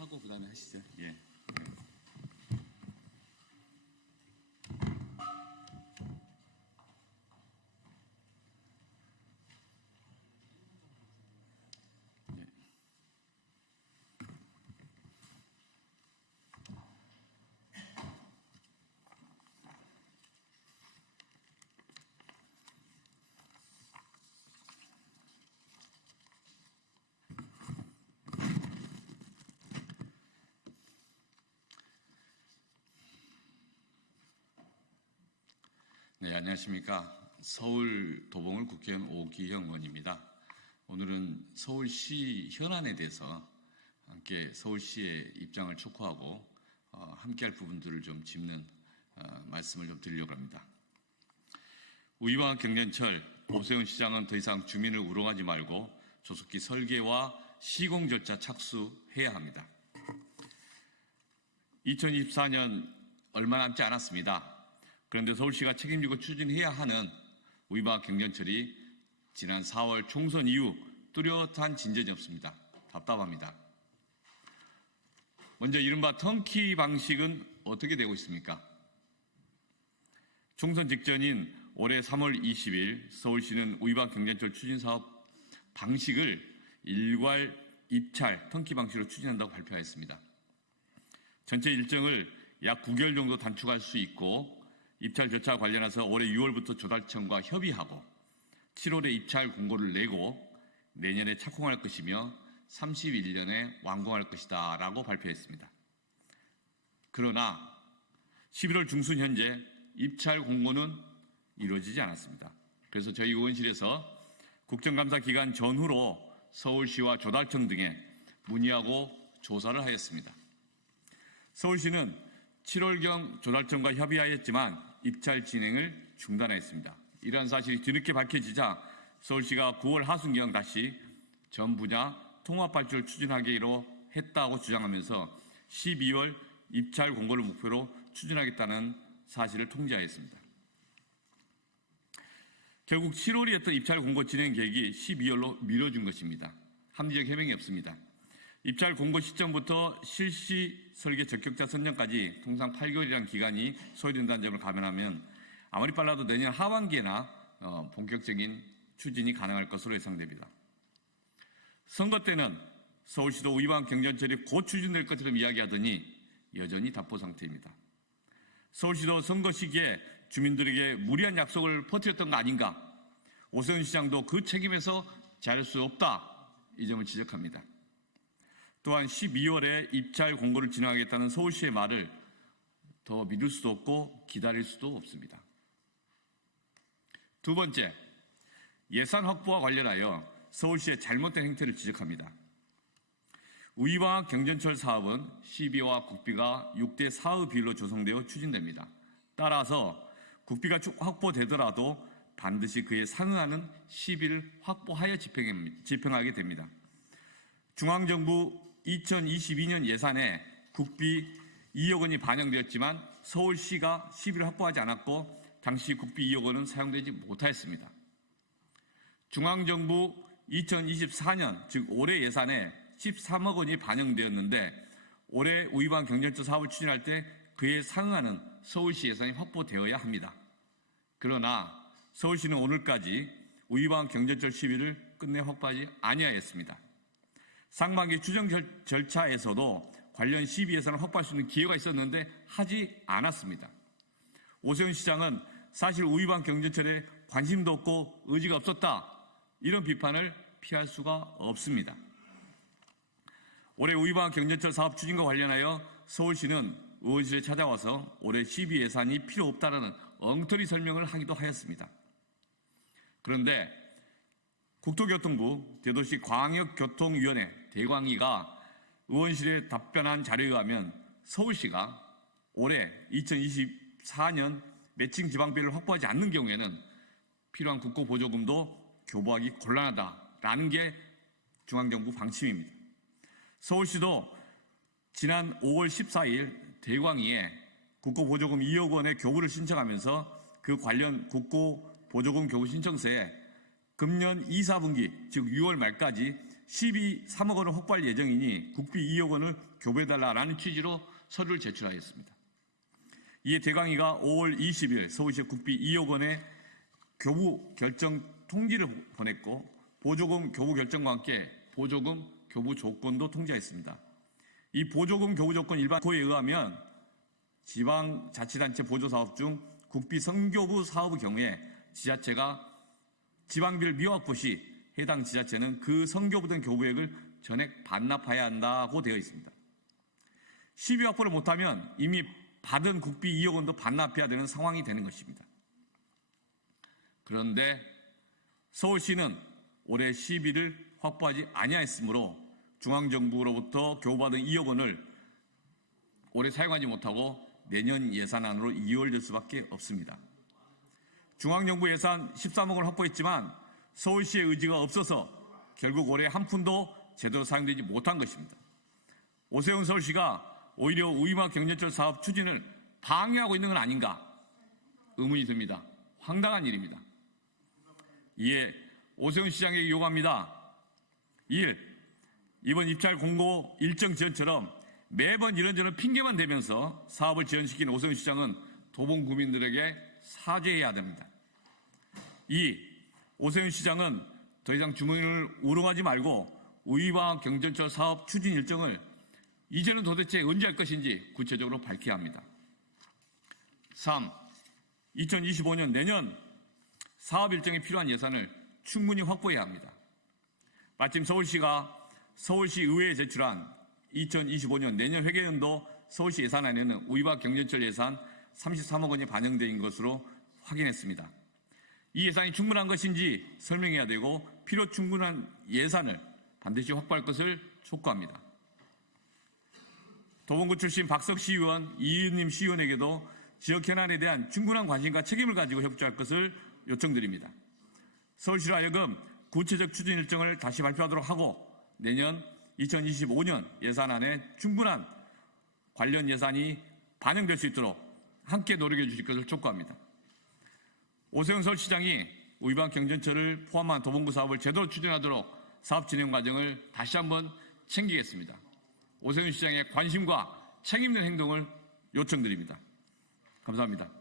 하고 그다음에 하시죠. 예. 네, 안녕하십니까. 서울 도봉을 국회의원 오기형 의원입니다. 오늘은 서울시 현안에 대해서 함께 서울시의 입장을 촉구하고 함께할 부분들을 좀 짚는 말씀을 좀 드리려고 합니다. 우이와 경전철, 오세훈 시장은 더 이상 주민을 우롱하지 말고 조속히 설계와 시공 절차 착수해야 합니다. 2024년 얼마 남지 않았습니다. 그런데 서울시가 책임지고 추진해야 하는 우이바 경전철이 지난 4월 총선 이후 뚜렷한 진전이 없습니다. 답답합니다. 먼저 이른바 턴키 방식은 어떻게 되고 있습니까? 총선 직전인 올해 3월 20일 서울시는 우이바 경전철 추진 사업 방식을 일괄 입찰 턴키 방식으로 추진한다고 발표하였습니다. 전체 일정을 약 9개월 정도 단축할 수 있고 입찰 절차 관련해서 올해 6월부터 조달청과 협의하고 7월에 입찰 공고를 내고 내년에 착공할 것이며 31년에 완공할 것이다 라고 발표했습니다. 그러나 11월 중순 현재 입찰 공고는 이루어지지 않았습니다. 그래서 저희 의원실에서 국정감사 기간 전후로 서울시와 조달청 등에 문의하고 조사를 하였습니다. 서울시는 7월경 조달청과 협의하였지만 입찰 진행을 중단했습니다. 이러한 사실이 뒤늦게 밝혀지자 서울시가 9월 하순경 다시 전 분야 통합발주를 추진하기로 했다고 주장하면서 12월 입찰 공고를 목표로 추진하겠다는 사실을 통지하였습니다. 결국 7월이었던 입찰 공고 진행 계획이 12월로 미뤄진 것입니다. 합리적 해명이 없습니다. 입찰 공고 시점부터 실시 설계 적격자 선정까지 통상 8개월이라는 기간이 소요된다는 점을 감안하면 아무리 빨라도 내년 하반기에나 본격적인 추진이 가능할 것으로 예상됩니다. 선거 때는 서울시도 우이방 경전철이 곧 추진될 것처럼 이야기하더니 여전히 답보 상태입니다. 서울시도 선거 시기에 주민들에게 무리한 약속을 퍼뜨렸던 거 아닌가? 오세훈 시장도 그 책임에서 자유할 수 없다. 이 점을 지적합니다. 또한 12월에 입찰 공고를 진행하겠다는 서울시의 말을 더 믿을 수도 없고 기다릴 수도 없습니다. 두 번째, 예산 확보와 관련하여 서울시의 잘못된 행태를 지적합니다. 우이와 경전철 사업은 시비와 국비가 6대 4의 비율로 조성되어 추진됩니다. 따라서 국비가 확보되더라도 반드시 그에 상응하는 시비를 확보하여 집행하게 됩니다. 중앙정부 2022년 예산에 국비 2억 원이 반영되었지만 서울시가 시비를 확보하지 않았고 당시 국비 2억 원은 사용되지 못하였습니다. 중앙정부 2024년 즉 올해 예산에 13억 원이 반영되었는데 올해 우이방 경전철 사업을 추진할 때 그에 상응하는 서울시 예산이 확보되어야 합니다. 그러나 서울시는 오늘까지 우이방 경전철 시비를 끝내 확보하지 아니하였습니다. 상반기 추정 절차에서도 관련 시비 예산을 확보할 수 있는 기회가 있었는데 하지 않았습니다. 오세훈 시장은 사실 우이방 경전철에 관심도 없고 의지가 없었다. 이런 비판을 피할 수가 없습니다. 올해 우이방 경전철 사업 추진과 관련하여 서울시는 의원실에 찾아와서 올해 시비 예산이 필요 없다라는 엉터리 설명을 하기도 하였습니다. 그런데 국토교통부 대도시 광역교통위원회 대광위가 의원실에 답변한 자료에 의하면 서울시가 올해 2024년 매칭 지방비를 확보하지 않는 경우에는 필요한 국고 보조금도 교부하기 곤란하다라는 게 중앙정부 방침입니다. 서울시도 지난 5월 14일 대광위에 국고 보조금 2억 원의 교부를 신청하면서 그 관련 국고 보조금 교부 신청서에 금년 2, 4분기 즉 6월 말까지 3억 원을 확보할 예정이니 국비 2억 원을 교부해달라라는 취지로 서류를 제출하였습니다. 이에 대강위가 5월 20일 서울시에 국비 2억 원의 교부 결정 통지를 보냈고 보조금 교부 결정과 함께 보조금 교부 조건도 통지하였습니다. 이 보조금 교부 조건 일반고에 의하면 지방자치단체 보조사업 중 국비 선교부 사업의 경우에 지자체가 지방비를 미확보 시 해당 지자체는 그 선교부 등 교부액을 전액 반납해야 한다고 되어 있습니다. 시비 확보를 못하면 이미 받은 국비 2억 원도 반납해야 되는 상황이 되는 것입니다. 그런데 서울시는 올해 시비를 확보하지 아니하였으므로 중앙정부로부터 교부받은 2억 원을 올해 사용하지 못하고 내년 예산안으로 이월될 수밖에 없습니다. 중앙정부 예산 13억 원을 확보했지만 서울시의 의지가 없어서 결국 올해 한 푼도 제대로 사용되지 못한 것입니다. 오세훈 서울시가 오히려 우이마 경전철 사업 추진을 방해하고 있는 건 아닌가 의문이 듭니다. 황당한 일입니다. 이에 오세훈 시장에게 요구합니다. 1. 이번 입찰 공고 일정 지연처럼 매번 이런저런 핑계만 대면서 사업을 지연시킨 오세훈 시장은 도봉 구민들에게 사죄해야 됩니다. 2. 오세훈 시장은 더 이상 주민을 우롱하지 말고 우이마 경전철 사업 추진 일정을 이제는 도대체 언제 할 것인지 구체적으로 밝혀야 합니다. 3. 2025년 내년 사업 일정에 필요한 예산을 충분히 확보해야 합니다. 마침 서울시가 서울시 의회에 제출한 2025년 내년 회계연도 서울시 예산안에는 우이바 경전철 예산 33억 원이 반영된 된 것으로 확인했습니다. 이 예산이 충분한 것인지 설명해야 되고 필요 충분한 예산을 반드시 확보할 것을 촉구합니다. 도봉구 출신 박석 시의원, 이은님 시의원에게도 지역 현안에 대한 충분한 관심과 책임을 가지고 협조할 것을 요청드립니다. 서울시로 하여금 구체적 추진 일정을 다시 발표하도록 하고 내년 2025년 예산안에 충분한 관련 예산이 반영될 수 있도록 함께 노력해 주실 것을 촉구합니다. 오세훈 서울시장이 우이방 경전철을 포함한 도봉구 사업을 제대로 추진하도록 사업 진행 과정을 다시 한번 챙기겠습니다. 오세훈 시장의 관심과 책임 있는 행동을 요청드립니다. 감사합니다.